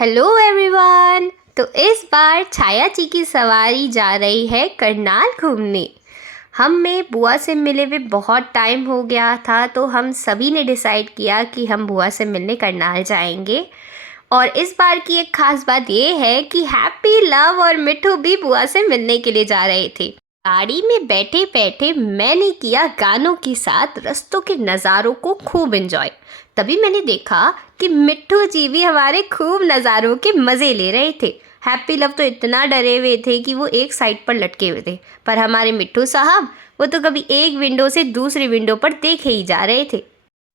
Hello everyone. तो इस बार छाया जी की सवारी जा रही है करनाल घूमने। हमें बुआ से मिले हुए बहुत टाइम हो गया था, तो हम सभी ने डिसाइड किया कि हम बुआ से मिलने करनाल जाएंगे। और इस बार की एक ख़ास बात ये है कि हैप्पी, लव और मिठू भी बुआ से मिलने के लिए जा रहे थे। गाड़ी में बैठे बैठे मैंने किया गानों के साथ रास्तों के नज़ारों को खूब एंजॉय। तभी मैंने देखा कि मिट्ठू जी भी हमारे खूब नज़ारों के मज़े ले रहे थे। हैप्पी लव तो इतना डरे हुए थे कि वो एक साइड पर लटके हुए थे, पर हमारे मिट्ठू साहब वो तो कभी एक विंडो से दूसरी विंडो पर देखे ही जा रहे थे।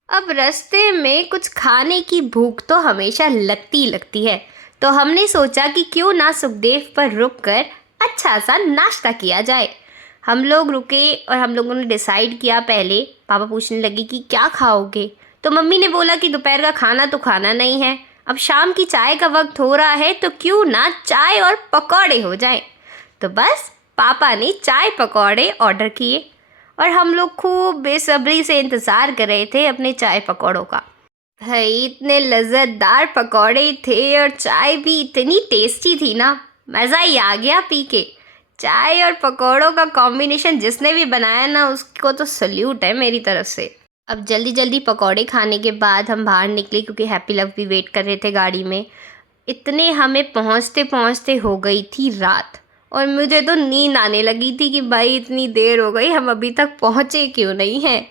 अब रास्ते में कुछ खाने की भूख तो हमेशा लगती है, तो हमने सोचा कि क्यों ना सुखदेव पर रुककर अच्छा सा नाश्ता किया जाए। हम लोग रुके और हम लोगों ने डिसाइड किया। पहले पापा पूछने लगे कि क्या खाओगे, तो मम्मी ने बोला कि दोपहर का खाना तो खाना नहीं है, अब शाम की चाय का वक्त हो रहा है, तो क्यों ना चाय और पकौड़े हो जाए। तो बस पापा ने चाय पकौड़े ऑर्डर किए और हम लोग खूब बेसब्री से इंतज़ार कर रहे थे अपने चाय पकौड़ों का। भाई इतने लज़्ज़तदार पकौड़े थे और चाय भी इतनी टेस्टी थी ना, मज़ा ही आ गया पी के। चाय और पकौड़ों का कॉम्बिनेशन जिसने भी बनाया ना, उसको तो सल्यूट है मेरी तरफ से। अब जल्दी जल्दी पकौड़े खाने के बाद हम बाहर निकले, क्योंकि हैप्पी लव भी वेट कर रहे थे गाड़ी में। इतने हमें पहुंचते पहुंचते हो गई थी रात, और मुझे तो नींद आने लगी थी कि भाई इतनी देर हो गई, हम अभी तक पहुंचे क्यों नहीं हैं।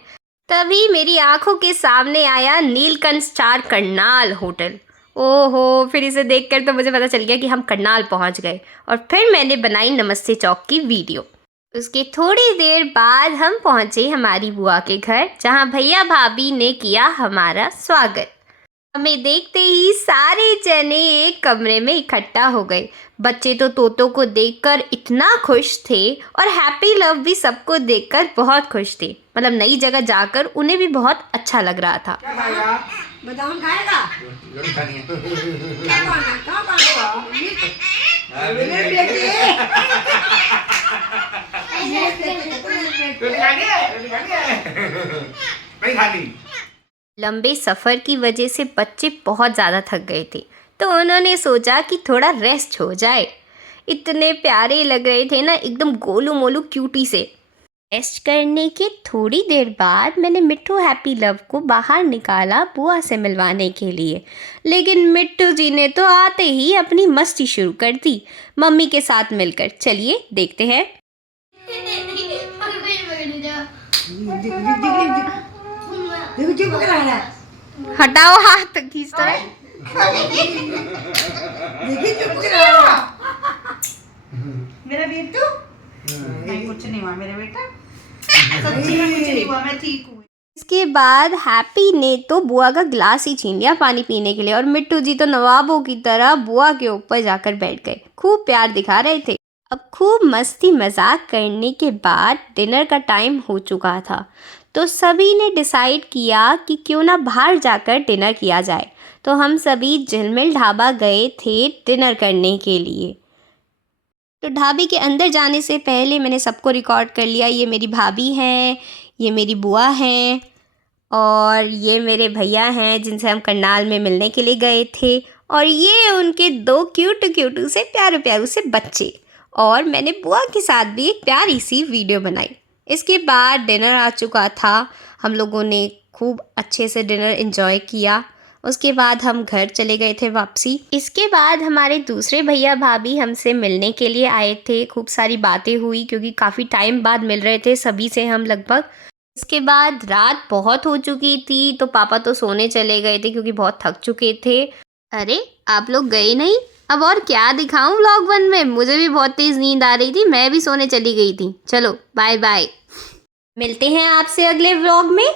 तभी मेरी आंखों के सामने आया नीलकंठ स्टार करनाल होटल। ओहो, फिर इसे देखकर तो मुझे पता चल गया कि हम करनाल पहुंच गए। और फिर मैंने बनाई नमस्ते चौक की वीडियो। उसके थोड़ी देर बाद हम पहुंचे हमारी बुआ के घर, जहां भैया भाभी ने किया हमारा स्वागत। हमें देखते ही सारे जने एक कमरे में इकट्ठा हो गए। बच्चे तो तोतों को देखकर इतना खुश थे, और हैप्पी लव भी सबको देखकर बहुत खुश थे। मतलब नई जगह जाकर उन्हें भी बहुत अच्छा लग रहा था। क्या खाएगा? बादाम खाएगा? जरूर खानी है। क्या खाना? क्या खाना? मेरे बेटी। रोटी खानी है? रोटी खानी है? नहीं खानी। लंबे सफ़र की वजह से बच्चे बहुत ज़्यादा थक गए थे, तो उन्होंने सोचा कि थोड़ा रेस्ट हो जाए। इतने प्यारे लग रहे थे ना, एकदम गोलू मोलू क्यूटी से। रेस्ट करने के थोड़ी देर बाद मैंने मिट्ठू हैप्पी लव को बाहर निकाला बुआ से मिलवाने के लिए। लेकिन मिट्ठू जी ने तो आते ही अपनी मस्ती शुरू कर दी मम्मी के साथ मिलकर। चलिए देखते हैं। देखो चुप करा रहा है। हटाओ हाथ, खींच तो रहे। देखिए चुप करा रहा है। मेरा बेटू नहीं, कुछ नहीं हुआ मेरे बेटा, सच्ची में कुछ नहीं हुआ, मैं ठीक हूँ। इसके बाद हैप्पी ने तो बुआ का ग्लास ही छीन लिया पानी पीने के लिए, और मिट्टू जी तो नवाबों की तरह बुआ के ऊपर जाकर बैठ गए। खूब प्यार दिखा रहे थे। अब खूब मस्ती मजाक करने के बाद डिनर का टाइम हो चुका था, तो सभी ने डिसाइड किया कि क्यों ना बाहर जाकर डिनर किया जाए। तो हम सभी झिलमिल ढाबा गए थे डिनर करने के लिए। तो ढाबे के अंदर जाने से पहले मैंने सबको रिकॉर्ड कर लिया। ये मेरी भाभी हैं, ये मेरी बुआ हैं, और ये मेरे भैया हैं जिनसे हम करनाल में मिलने के लिए गए थे, और ये उनके दो क्यूट से प्यारे से बच्चे। और मैंने बुआ के साथ भी एक प्यारी सी वीडियो बनाई। इसके बाद डिनर आ चुका था। हम लोगों ने खूब अच्छे से डिनर एंजॉय किया। उसके बाद हम घर चले गए थे वापसी। इसके बाद हमारे दूसरे भैया भाभी हमसे मिलने के लिए आए थे। खूब सारी बातें हुई, क्योंकि काफ़ी टाइम बाद मिल रहे थे सभी से हम लगभग। इसके बाद रात बहुत हो चुकी थी, तो पापा तो सोने चले गए थे क्योंकि बहुत थक चुके थे। अरे आप लोग गए नहीं? अब और क्या दिखाऊं व्लॉग 1 में? मुझे भी बहुत तेज़ नींद आ रही थी, मैं भी सोने चली गई थी। चलो बाय बाय, मिलते हैं आपसे अगले व्लॉग में।